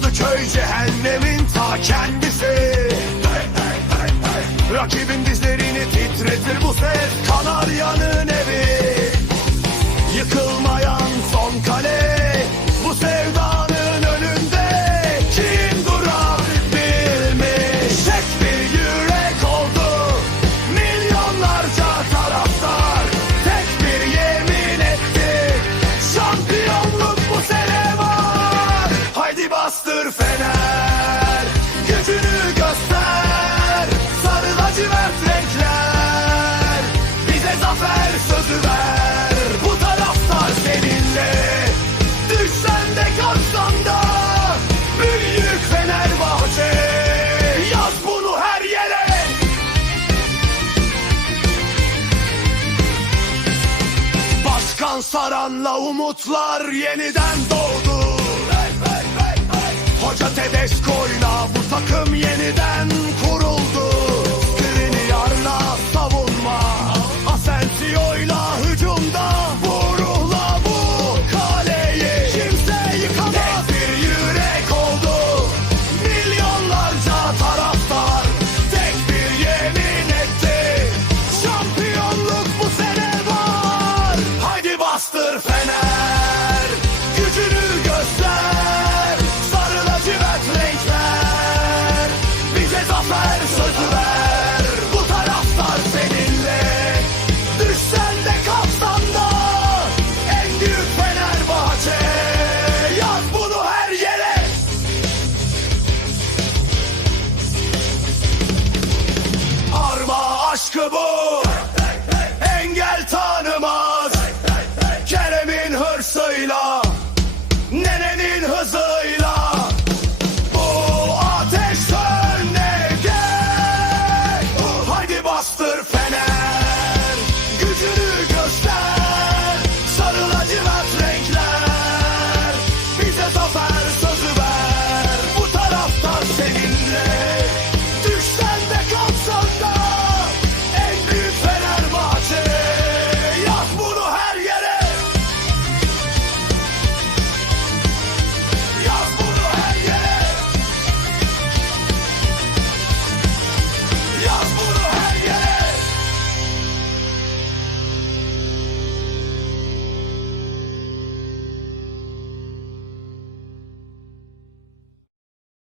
Köy cehennemin ta kendisi. Rakibin dizlerini titretir bu ses. Kanarya'nın evi Başkan Saran'la umutlar yeniden doğdu. Hoca Tedesco'yla bu takım yeniden kuruldu baskı bu. Engel tanımaz. Kerem'in hırsıyla Nenenin hızıyla. Bu ateş sönecek Hadi bastır fener.